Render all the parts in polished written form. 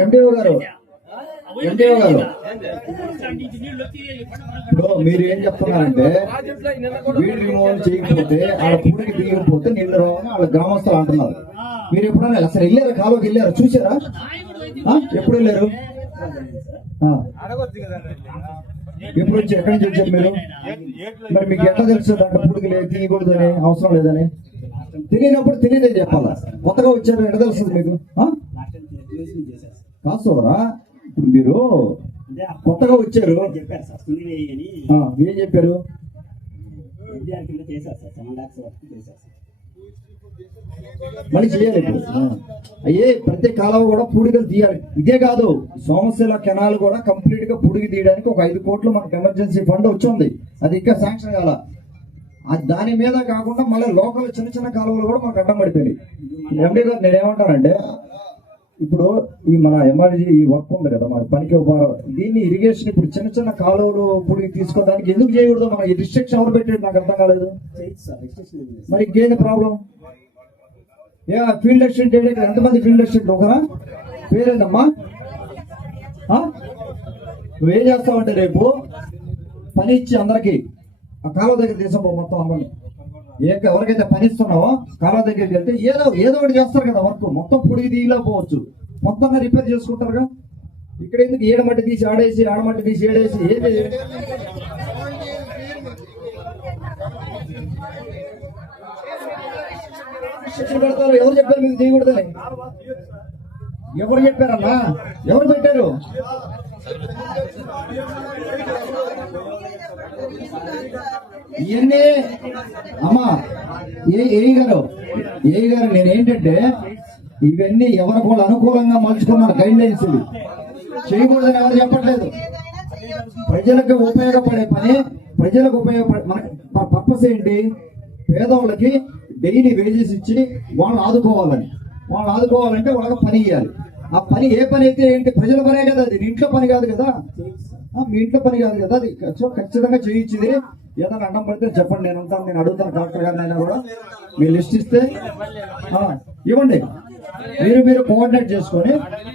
MDO గారు ఇప్పుడు మీరు ఏం చెప్తున్నారంటే వీళ్ళు రిమూవ్ చేయకపోతే ఆడ పూడికి దిగకపోతే నీళ్ళు రావని వాళ్ళ గ్రామస్తులు అంటున్నారు. మీరు ఎప్పుడైనా అసలు వెళ్ళారు, కాలువకి వెళ్ళారు, చూసారా? ఎప్పుడు వెళ్ళారు? ఎప్పుడు వచ్చి ఎక్కడి నుంచి వచ్చారు మీరు? మరి మీకు ఎట్లా తెలుసు దాంట్లో పూడికి లేదు, తీయకూడదని అవసరం లేదని? తెలియనప్పుడు తెలియదని చెప్పాలా? కొత్తగా వచ్చారు ఎట్లా తెలుస్తుంది మీకు? కాసోరా ఇప్పుడు మీరు కొత్తగా వచ్చారు, ఏం చెప్పారు? మళ్ళీ చేయాలి. అయ్యే ప్రతి కాలం కూడా పూడికలు తీయాలి. ఇదే కాదు, సోమశిల కెనాల్ కూడా కంప్లీట్ గా పూడికి తీయడానికి ఒక 5 కోట్లు మనకు ఎమర్జెన్సీ ఫండ్ వచ్చింది. అది ఇంకా శాంక్షన్ కాల. దాని మీద కాకుండా మళ్ళీ లోకల్ చిన్న చిన్న కాలువలు కూడా మనకు అడ్డం పడిపోయింది. ఎండి గారు నేనేమంటానంటే, ఇప్పుడు ఈ మన ఎమర్జీ ఈ వర్క్ ఉంది కదా మన పనికి దీన్ని ఇరిగేషన్ ఇప్పుడు చిన్న చిన్న కాలువలు పూడికి తీసుకోవడానికి ఎందుకు చేయకూడదు? మన ఈ రిస్ట్రిక్షన్ ఎవరు పెట్టాడు నాకు అర్థం కాలేదు. మరి ఇంకేంది ప్రాబ్లం? ఫీల్డ్ అసిస్టెంట్ ఇక్కడ ఎంతమంది ఫీల్డ్ అసిస్టెంట్? ఒకరా? పేరేందమ్మా? నువ్వేం చేస్తావంటే రేపు పని ఇచ్చి అందరికి ఆ కాలువ దగ్గర తీసుకో మొత్తం అమ్మని. ఎవరికైతే పని ఇస్తున్నావో కాలువ దగ్గరికి వెళ్తే ఏదో ఒకటి చేస్తారు కదా వర్క్. మొత్తం పొడిగి తీయలేకపోవచ్చు, మొత్తంగా రిపేర్ చేసుకుంటారుగా. ఇక్కడ ఎందుకు ఏడమట్టి తీసి ఆడేసి, ఆడమట్టి తీసి ఏడేసి ఏది పెడతారు? ఎవరు చెప్పారు మీకు చేయకూడదని? ఎవరు చెప్పారన్నా? ఎవరు పెట్టారు? ఇవన్నీ అమ్మా ఏఈ గారు నేనేంటంటే ఇవన్నీ ఎవరు కూడా అనుకూలంగా మలుచుకున్నాను గైడ్ లైన్స్. చేయకూడదని ఎవరు చెప్పట్లేదు. ప్రజలకు ఉపయోగపడే పని, ప్రజలకు ఉపయోగపడే మన పర్పస్ ఏంటి? పేదవాళ్ళకి డైలీ వేజెస్ ఇచ్చి వాళ్ళని ఆదుకోవాలంటే వాళ్ళకి పని ఇవ్వాలి. ఆ పని ఏ పని అయితే ఏంటి? ప్రజల పనే కదా అది, ఇంట్లో పని కాదు కదా, మీ ఇంట్లో పని కాదు కదా అది. ఖచ్చితంగా చేయించింది. ఏదైనా అడ్డం పడితే చెప్పండి, నేను ఉంటాను, నేను అడుగుతాను కలెక్టర్ గారిని. అయినా కూడా మీరు లిస్ట్ ఇస్తే ఇవ్వండి. మీరు కోఆర్డినేట్ చేసుకొని,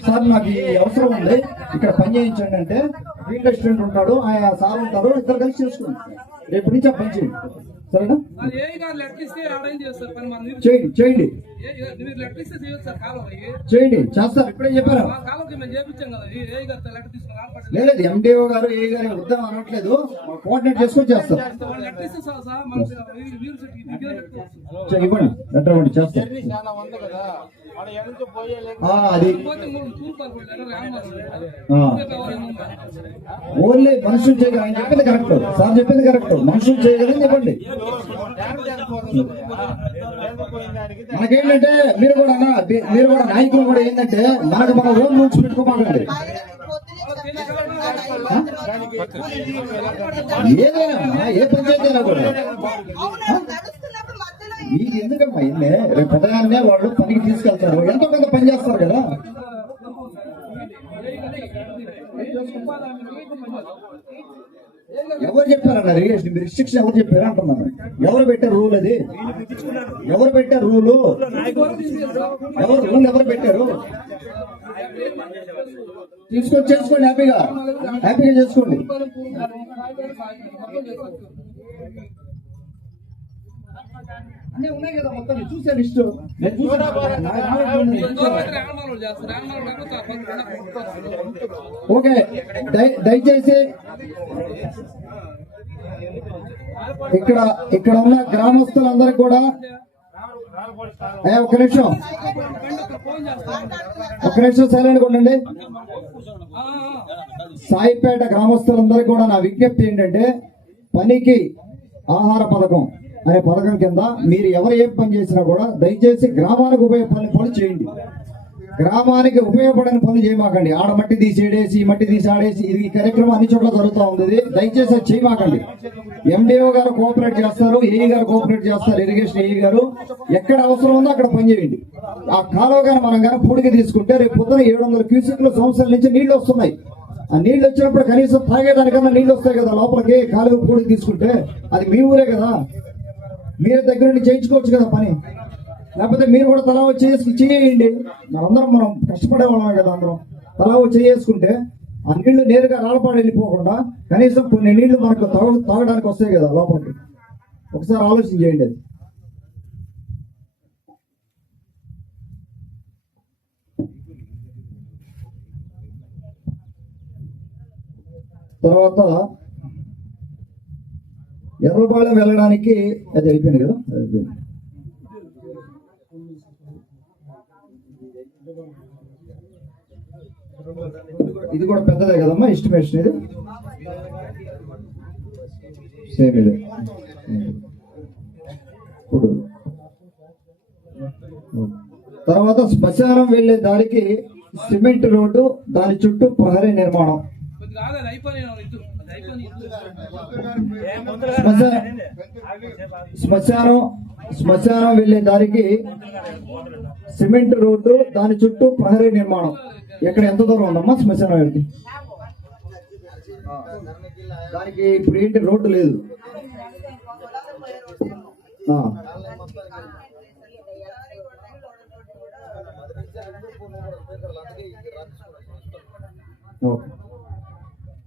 సార్ నాకు ఈ అవసరం ఉంది, ఇక్కడ పని చేయించండి అంటే ఫీల్డ్ అసిస్టెంట్ ఉంటాడు, ఆయన సార్ ఉంటారు, ఇద్దరు కలిసి చేసుకోండి. రేపు నుంచి పని చేయండి, సరేనా? చేయండి చేస్తారు. ఇప్పుడే చెప్పారు. లేదు ఎండిఓ గారు ఏ గారు వద్దాం అనట్లేదు, కోఆర్డినేట్ చేసుకొని చేస్తారు. ఇవ్వండి, లెటర్ చేస్తారు. అది ఓన్లీ మనుషులు చేయగలరు. ఆయన చెప్పింది కరెక్ట్, సార్ చెప్పింది కరెక్ట్. మనుషులు చేయగలని చెప్పండి. మనకేంటంటే మీరు కూడా నాయకులు కూడా ఏంటంటే మనకు మన ఓన్ రూల్స్ పెట్టుకోమాకండి. ఏదైనా ఏ పంచాయతీ అయినా కూడా మీకు ఎందుకమ్మా ఇన్నే రేపు పెద్దగానే వాళ్ళు పనికి తీసుకెళ్తారు, ఎంతో కొంత పని చేస్తారు కదా. ఎవరు చెప్పారన్న రిలేషన్? మీరు రిస్ట్రిక్షన్ ఎవరు చెప్పారు అంటున్నాను. ఎవరు పెట్టారు రూల్? అది ఎవరు పెట్టారు రూలు? ఎవరు పెట్టారు? తీసుకొని చేసుకోండి, హ్యాపీగా చేసుకోండి. అన్నీ ఉన్నాయి కదా, మొత్తం చూసే లిస్టు. ఓకే, దయచేసి ఇక్కడ ఉన్న గ్రామస్తులందరికీ కూడా ఒక నిమిషం సైలెంట్ ఉండండి. సాయిపేట గ్రామస్తులందరికీ కూడా నా విజ్ఞప్తి ఏంటంటే, పనికి ఆహార పథకం అనే పథకం కింద మీరు ఎవరు ఏం పని చేసినా కూడా దయచేసి గ్రామానికి ఉపయోగపడిన పనులు చేయండి. గ్రామానికి ఉపయోగపడిన పనులు చేయమాకండి. ఆడ మట్టి తీసేడేసి, మట్టి తీసి ఆడేసి, ఇది ఈ కార్యక్రమం అన్ని చోట్ల జరుగుతూ ఉంది. దయచేసి అది చేయమాకండి. ఎండిఓ గారు కోఆపరేట్ చేస్తారు, ఏఈ గారు కోఆపరేట్ చేస్తారు, ఇరిగేషన్ ఏఈ గారు. ఎక్కడ అవసరం ఉందో అక్కడ పని చేయండి. ఆ కాలువ గారు మనం కానీ పూడికి తీసుకుంటే రేపు పొద్దున 700 క్యూసెక్లు సంవత్సరాల నుంచి నీళ్లు వస్తున్నాయి. ఆ నీళ్లు వచ్చినప్పుడు కనీసం తాగేదానికన్నా నీళ్లు వస్తాయి కదా లోపలికి. కాలువ పూడికి తీసుకుంటే అది మీ ఊరే కదా. మీరు దగ్గర నుండి చేయించుకోవచ్చు కదా పని, లేకపోతే మీరు కూడా తలా వచ్చి చేయండి. మనం కష్టపడే వాళ్ళమే కదా, అందరం తలా వచ్చి చేసుకుంటే ఆ నీళ్లు నేరుగా రాళ్ళపాడు వెళ్ళిపోకుండా కనీసం కొన్ని నీళ్లు మనకు తాగడానికి వస్తాయి కదా లోపలికి. ఒకసారి ఆలోచన చేయండి అది. తర్వాత ఎర్రపాళెం వెళ్ళడానికి అది అయిపోయింది కదా, అయిపోయింది. ఇది కూడా పెద్దదే కదమ్మా ఎస్టిమేషన్, ఇది సేమ్ ఇది. ఇప్పుడు తర్వాత శ్మశానం వెళ్లే దారికి సిమెంట్ రోడ్డు, దాని చుట్టూ ప్రహరీ నిర్మాణం. శ్మశానం వెళ్లే దారికి సిమెంట్ రోడ్డు, దాని చుట్టూ ప్రహరీ నిర్మాణం. ఎక్కడ ఎంత దూరం ఉందమ్మా శ్మశానం వెళ్తే? దానికి ఇప్పుడు ఏంటి, రోడ్డు లేదు.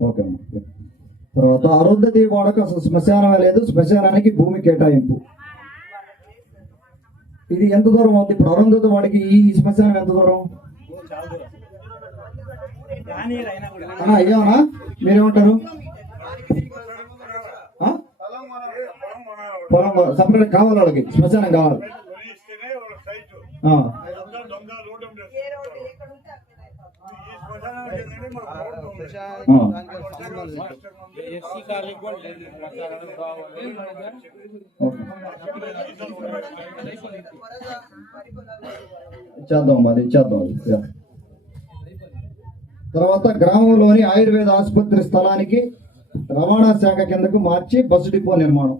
ఓకే. తర్వాత అరుంధతి వాడక శ్మశానం లేదు, శ్మశానానికి భూమి కేటాయింపు. ఇది ఎంత దూరం అవుతుంది ఇప్పుడు అరుంధతి వాడికి? ఈ శ్మశానం ఎంత దూరం? ఏమన్నా మీరేమంటారు? పొలం సపరేట్ కావాలి వాళ్ళకి, శ్మశానం కావాలి. ఇచ్చేద్దాం అది. తర్వాత గ్రామంలోని ఆయుర్వేద ఆసుపత్రి స్థలానికి రవాణా శాఖ కిందకు మార్చి బస్సు డిపో నిర్మాణం.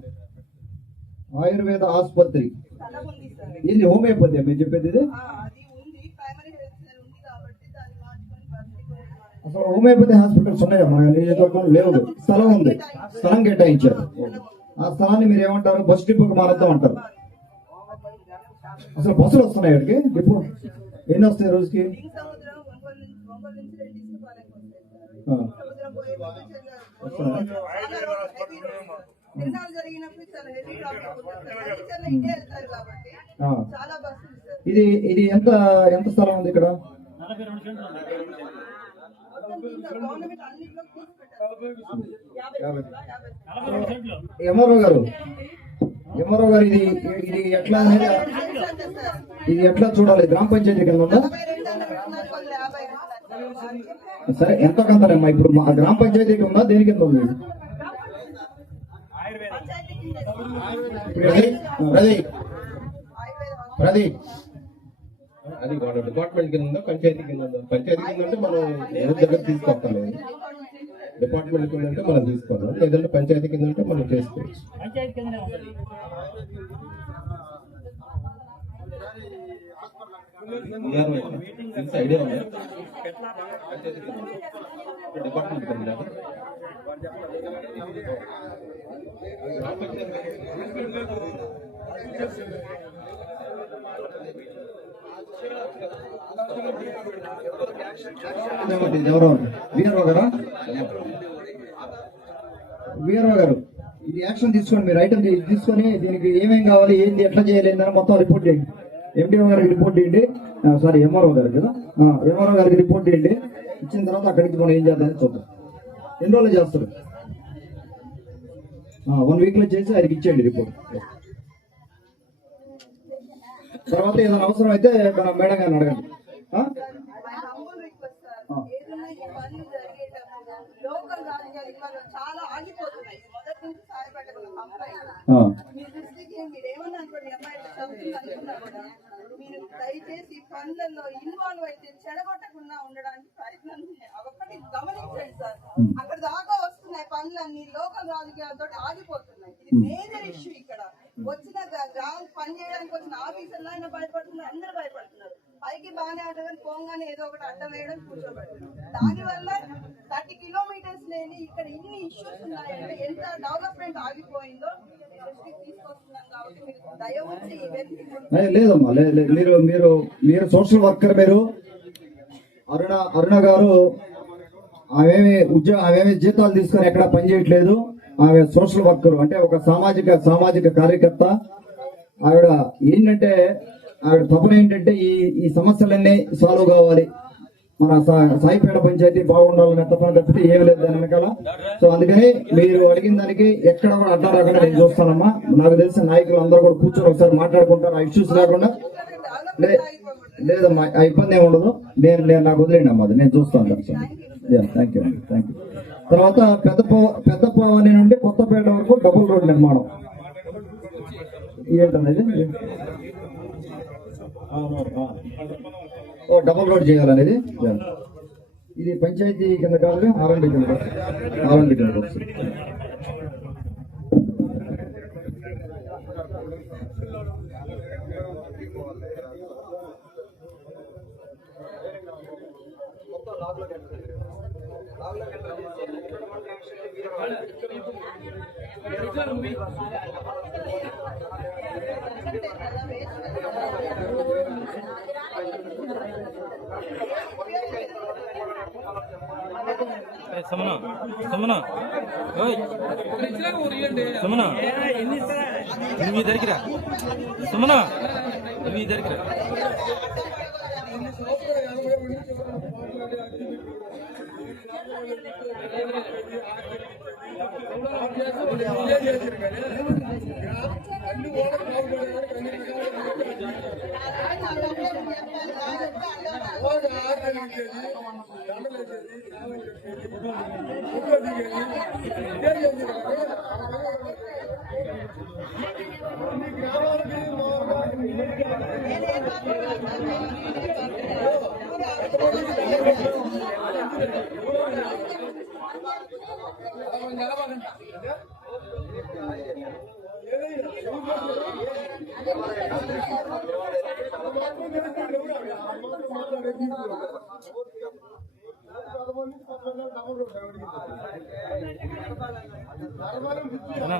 ఆయుర్వేద ఆసుపత్రి ఇది హోమియోపతి మీరు చెప్పేది? ఇది అసలు హోమియోపతి హాస్పిటల్స్ ఉన్నాయమ్మా నియోజకవర్గంలో? లేవు. స్థలం ఉంది, స్థలం కేటాయించారు. ఆ స్థలాన్ని మీరు ఏమంటారు? బస్ డిపోకి మారుద్దాం అంటారు. అసలు బస్సులు వస్తున్నాయి అక్కడికి? డిపో ఎన్ని వస్తాయి రోజుకి? ఇది ఎంత స్థలం ఉంది ఇక్కడ? ఎంఆర్ఓ గారు ఇది ఎట్లా అనేది, ఇది ఎట్లా చూడాలి? గ్రామ పంచాయతీ కింద ఉందా? సరే ఎంత కంటారమ్మా ఇప్పుడు? మా గ్రామ పంచాయతీకి ఉందా, దేని కింద ఉంది? అది వాళ్ళ డిపార్ట్మెంట్ కింద ఉందా, పంచాయతీ కింద ఉందా? పంచాయతీ కింద అంటే మనం ఎవరి దగ్గర తీసుకొస్తాం, డిపార్ట్మెంట్ కింద అంటే మనం తీసుకోవాలి, లేదంటే పంచాయతీ కింద అంటే మనం చేసుకోవచ్చు. ఐడియా ఉందా? డిపార్ట్మెంట్ కింద వీఆర్ఓ గారు ఇది యాక్షన్ తీసుకోండి. మీరు ఐటమ్ తీసుకొని దీనికి ఏమేం కావాలి, ఏంటి, ఎట్లా చేయాలి అని మొత్తం రిపోర్ట్ చేయండి. ఎండిఓ గారికి రిపోర్ట్ చేయండి, సారీ ఎంఆర్ఓ గారికి కదా, ఎంఆర్ఓ గారికి రిపోర్ట్ చేయండి. ఇచ్చిన తర్వాత అక్కడి నుంచి మనం ఏం చేద్దామని చూద్దాం. ఎన్ని రోజులు చేస్తారు? 1 వీక్ లో చేసి ఆయనకి ఇచ్చేయండి రిపోర్ట్. తర్వాత ఏదైనా అవసరం అయితే మన మేడం గారిని అడగండి. దయచేసి పనులలో ఇన్వాల్వ్ అయితే చెడగొట్టకుండా ఉండడానికి ప్రయత్నం ఒకటి గమనించండి సార్. అక్కడ దాకా వస్తున్నాయి పనులన్నీ లోకల్ రాజకీయాలతో ఆగిపోతున్నాయి. ఇది మేజర్ ఇష్యూ. ఇక్కడ వచ్చిన పని చేయడానికి వచ్చిన ఆఫీసర్లు అయినా భయపడుతున్నారు, అందరూ భయపడుతున్నారు. పైకి బాగానే ఉంటుంది, పోగానే ఏదో ఒకటి అడ్డం వేయడం, కూర్చోబెట్టడం. దానివల్ల 30 కిలోమీటర్స్ లేని ఇక్కడ ఇన్ని ఇష్యూస్ ఉన్నాయంటే ఎంత డెవలప్మెంట్ ఆగిపోయిందో దృష్టికి తీసుకొస్తున్నాం. కాబట్టి మీరు దయ ఉంచి ఇవన్నీ లేదమ్మా, మీరు మీరు మీరు సోషల్ వర్కర్. మీరు అరుణ గారు ఆమెమి జీతాలు తీసుకొని ఎక్కడ పనిచేయట్లేదు. ఆమె సోషల్ వర్కర్, అంటే ఒక సామాజిక కార్యకర్త. ఆవిడ ఏంటంటే ఆవిడ తపన ఏంటంటే ఈ సమస్యలన్నీ సాల్వ్ కావాలి, మన సాయిపేట పంచాయతీ బాగుండాలనే తపన తప్పితే ఏమి లేదు దాని వెనకాల. సో అందుకని మీరు అడిగిన దానికి ఎక్కడ కూడా అడ్డం రాకుండా నేను చూస్తానమ్మా. నాకు తెలిసిన నాయకులు అందరూ కూడా కూర్చొని ఒకసారి మాట్లాడుకుంటారు, ఆ ఇష్యూస్ లేకుండా. లేదమ్మా, ఆ ఇబ్బంది ఏమి ఉండదు. నేను నాకు వదిలేండి అమ్మా, అది నేను చూస్తాను. Thank you. తర్వాత పెద్దపవాని నుండి కొత్తపేట వరకు డబుల్ రోడ్ నిర్మాణం ఏంటనేది, డబుల్ రోడ్ చేయాలనేది. ఇది పంచాయతీ కింద కాదు, ఆర్ఎండి కింద వస్తుంది. సమనా నువ్వు దగ్గర సుమనా నువ్వు దగ్గర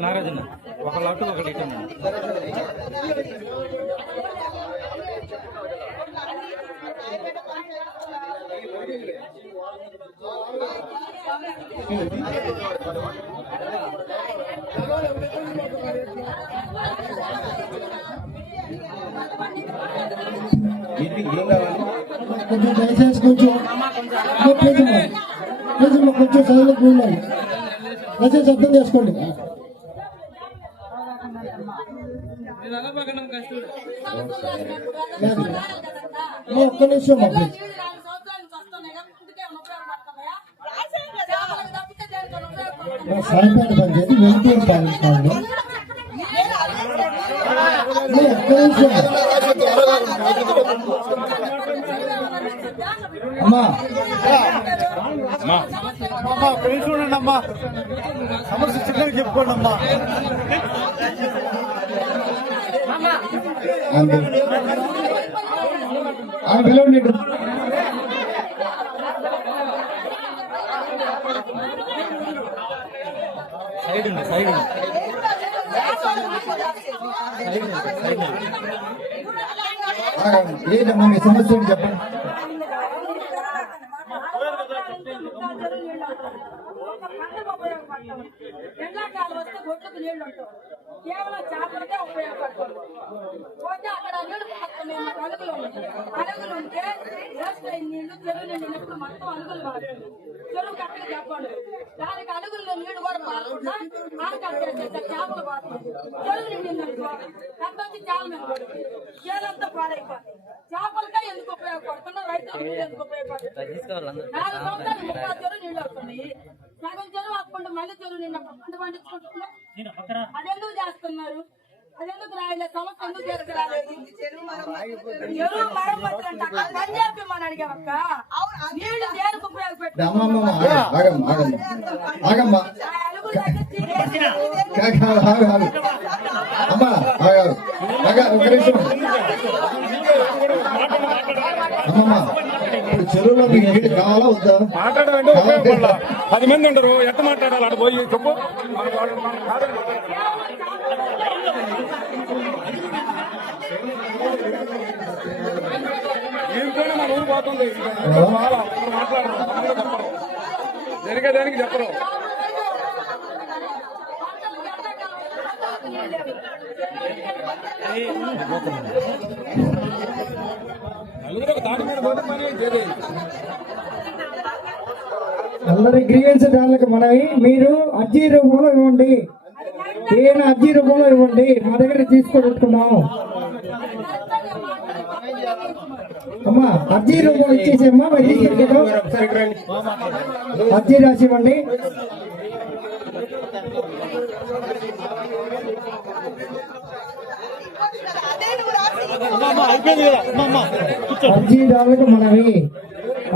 నాగార్జున ఒక లాటు ఒక లీటర్ కొంచెం దయచేసి కొంచెం కొంచెం సైలెంట్ ఉండాలి. దయచేసి అర్థం చేసుకోండి. ఒక్క నిమిషం సాయిపేట పంచాయతీ వెలుపూరు పాలించాలి. ఒక్క నిమిషం అమ్మా, చూడండి అమ్మా, సమస్య చిన్నగా చెప్పుకోండి అమ్మా. పిలవండి. సైడ్ ఏంటమ్మా మీ సమస్య ఏంటి చెప్పండి. ఎండాకాలం వస్తే గొడ్లకు నీళ్లు ఉంటాం, కేవలం చేపలకే ఉపయోగపడుతుంది. పోతే అక్కడ నీళ్లు అలుగులు ఉంటే వేస్ట్ అయిన నీళ్లు చెరువు నిండినప్పుడు మొత్తం అలుగులు పారుతుంది. చెరువు కట్టగా చెప్పండి, దానికి అలుగుల్లో నీళ్లు కూడా పారకుండా ఆనకట్టేస్తే చేపలు పారుతుంది. చెరువు నిండిందనుకో పెద్ద వచ్చి చేపల మీద పడుతుంది, చేలంతా పాడైపోతుంది. చేపలకే ఎందుకు ఉపయోగపడుతుందో రైతులకు ఎందుకు ఉపయోగపడుతుంది? 4 సంవత్సరాలు 30 చెరువు నీళ్లు వస్తున్నాయి, సగం చెరువు అప్పుడు మళ్ళీ చెరువు నిన్నప్పుడు పంట పండించుకుంటున్నాం. అదెందుకు చేస్తున్నారు? అదెందుకు రాయలేదు? సమస్య ఎందుకు తీసుకురాలేదు? చెరువు మరమ్మతులు అంటే పని చెప్పమని అడిగామక్క. నీళ్లు దేనికి ఉపయోగపెట్టి ఆగమ్మా, ఒక నిమిషం అమ్మమ్మ ఇప్పుడు చెరువులో మీకు నీళ్ళు కావాలా వద్దా? మాట్లాడాలంటే ఉపయోగపడాల 10 మంది ఉండరు ఎట్ట మాట్లాడాలి అటు పోయి చెప్పు దీంతోనే మన ఊరు పోతుంది మాట్లాడరు చెప్పరు జరిగేదానికి చెప్పరు నలుగురు దాటి మీద పోతే పని చేయాలి అందరి గ్రీవెన్స్ దానికి మనవి మీరు అర్జీ రూపంలో ఇవ్వండి, ఏదైనా అర్జీ రూపంలో ఇవ్వండి, మా దగ్గర తీసుకొట్టుకున్నాం. అమ్మా అర్జీ రూపంలో ఇచ్చేసేమ్మా, అర్జీ రాసి ఇవ్వండి. అదే నువ్వు రాసి అర్జీదారులకు మనవి,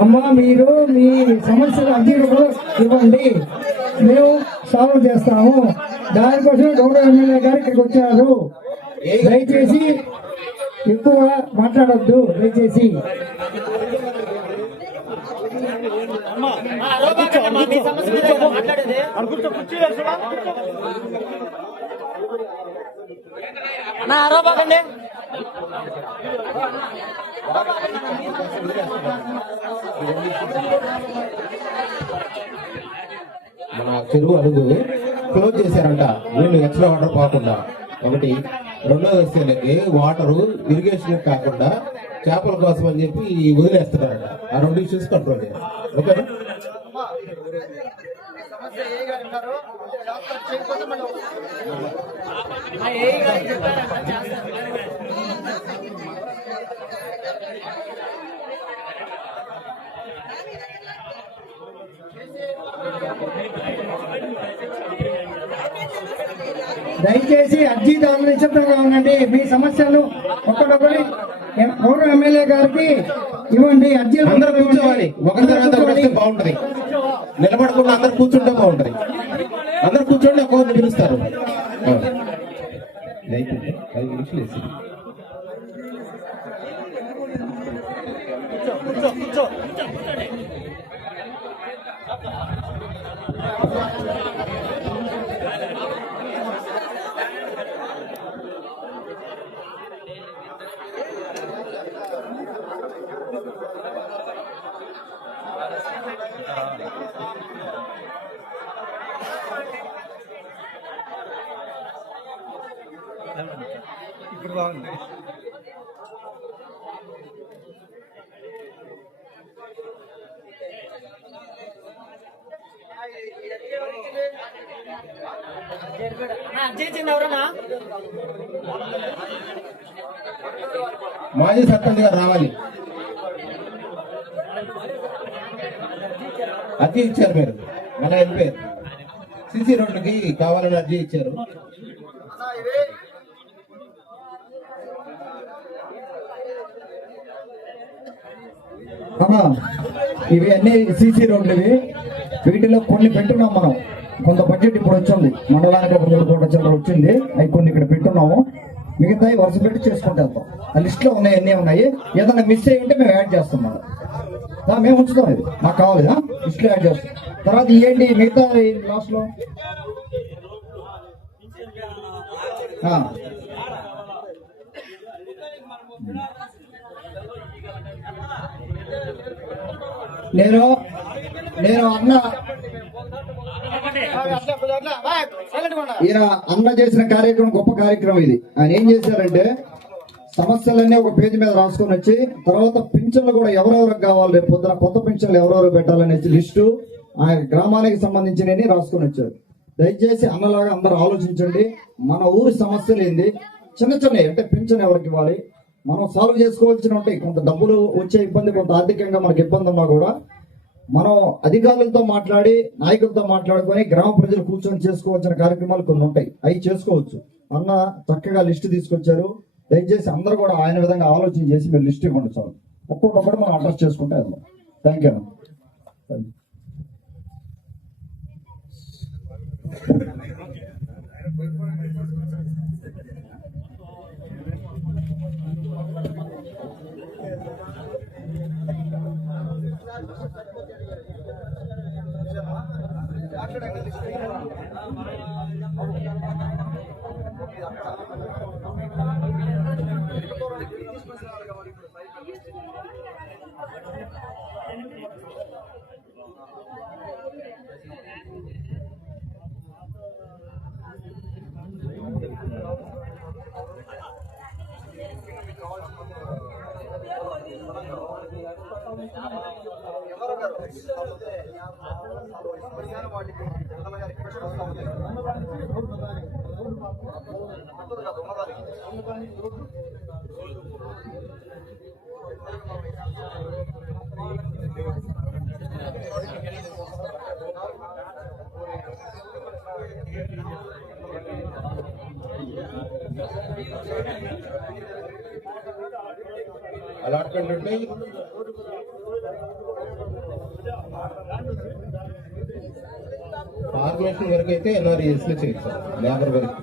అమ్మా మీరు మీ సమస్యలు అర్జీ రూపంలో ఇవ్వండి, మేము సాల్వ్ చేస్తాము. దానికోసం గౌరవ ఎమ్మెల్యే గారు ఇక్కడికి వచ్చారు. దయచేసి ఎక్కువ మాట్లాడొద్దు దయచేసి. మన చెరువు అడుగు క్లోజ్ చేశారంట వీళ్ళు ఎక్స్ట్రా వాటర్ పోకుండా. ఒకటి రెండో విషయాలకి వాటరు ఇరిగేషన్ కాకుండా చేపల కోసం అని చెప్పి వదిలేస్తున్నారంట. ఆ 2 ఇష్యూస్ కంట్రోల్ చేయాలి. ఓకేనా? దయచేసి అర్జీదారులు నిశ్శబ్దంగా ఉండండి. మీ సమస్యలు ఒక్కొక్కరి గౌరవ ఎమ్మెల్యే గారికి ఇవ్వండి. అర్జీలు అందరూ కూర్చోవాలి. ఒకరి తర్వాత ఒకరు వస్తే బాగుంటది. నిలబడకుండా అందరు కూర్చుంటే బాగుంటది. అందరు కూర్చోండి, ఒక్కొక్కరిని పిలుస్తారు. 5 నిమిషాలు వేసి ఇప్పుడు బాగుంది. మాజీ సర్పంచ్ గారు రావాలి. అర్జీ ఇచ్చారు మీరు, మన ఎంపీ సిసి రోడ్లకి కావాలని అర్జీ ఇచ్చారు. ఇవి అన్ని సీసీ రోడ్లు. ఇవి వీటిలో కొన్ని పెట్టున్నాం మనం. కొంత బడ్జెట్ ఇప్పుడు వచ్చింది, మండలానికి ఒక 3 కోట్ల చిల్లర వచ్చింది. అవి కొన్ని ఇక్కడ పెట్టున్నాము. మిగతాయి వరుస పెట్టి చేసుకుంటూ వెళ్తాం. ఆ లిస్ట్ లో ఉన్నాయి, అన్నీ ఉన్నాయి. ఏదైనా మిస్ అయ్యి ఉంటే మేము యాడ్ చేస్తాం. మేము ఉంచుతాం. ఇది మాకు కావాలి, లిస్ట్ లో యాడ్ చేస్తాం. తర్వాత ఇవ్వండి మిగతా లాస్ట్ లో. నేను అన్న ఈయన అన్న చేసిన కార్యక్రమం గొప్ప కార్యక్రమం ఇది. ఆయన ఏం చేశారంటే సమస్యలన్నీ ఒక పేజీ మీద రాసుకొని వచ్చి, తర్వాత పింఛన్లు కూడా ఎవరెవరికి కావాలి, రేపు పొద్దున కొత్త పింఛన్లు ఎవరెవరు పెట్టాలనేసి లిస్టు ఆ గ్రామానికి సంబంధించినవి రాసుకొని వచ్చారు. దయచేసి అన్నలాగా అందరూ ఆలోచించండి. మన ఊరి సమస్యలు ఏంది, చిన్న చిన్నవి అంటే పింఛన్ ఎవరికి ఇవ్వాలి, మనం సాల్వ్ చేసుకోవాల్సిన ఉంటాయి. కొంత డబ్బులు వచ్చే ఇబ్బంది, కొంత ఆర్థికంగా మనకి ఇబ్బంది ఉన్నా కూడా మనం అధికారులతో మాట్లాడి నాయకులతో మాట్లాడుకొని గ్రామ ప్రజలు కూర్చొని చేసుకోవాల్సిన కార్యక్రమాలు కొన్ని ఉంటాయి. అవి చేసుకోవచ్చు. అన్న చక్కగా లిస్టు తీసుకొచ్చారు. దయచేసి అందరూ కూడా ఆయన విధంగా ఆలోచన చేసి మీరు లిస్ట్ ఇవ్వండి. చాలు, ఒక్కొక్కటి మనం అడ్రస్ చేసుకుంటే వెళ్దాం. Thank you. అలాట్మెంట్ అంటే ఫార్మేషన్ వరకు అయితే ఎన్ఆర్ఈఎస్ లో చేయొచ్చు సార్, లేబర్ వరకు.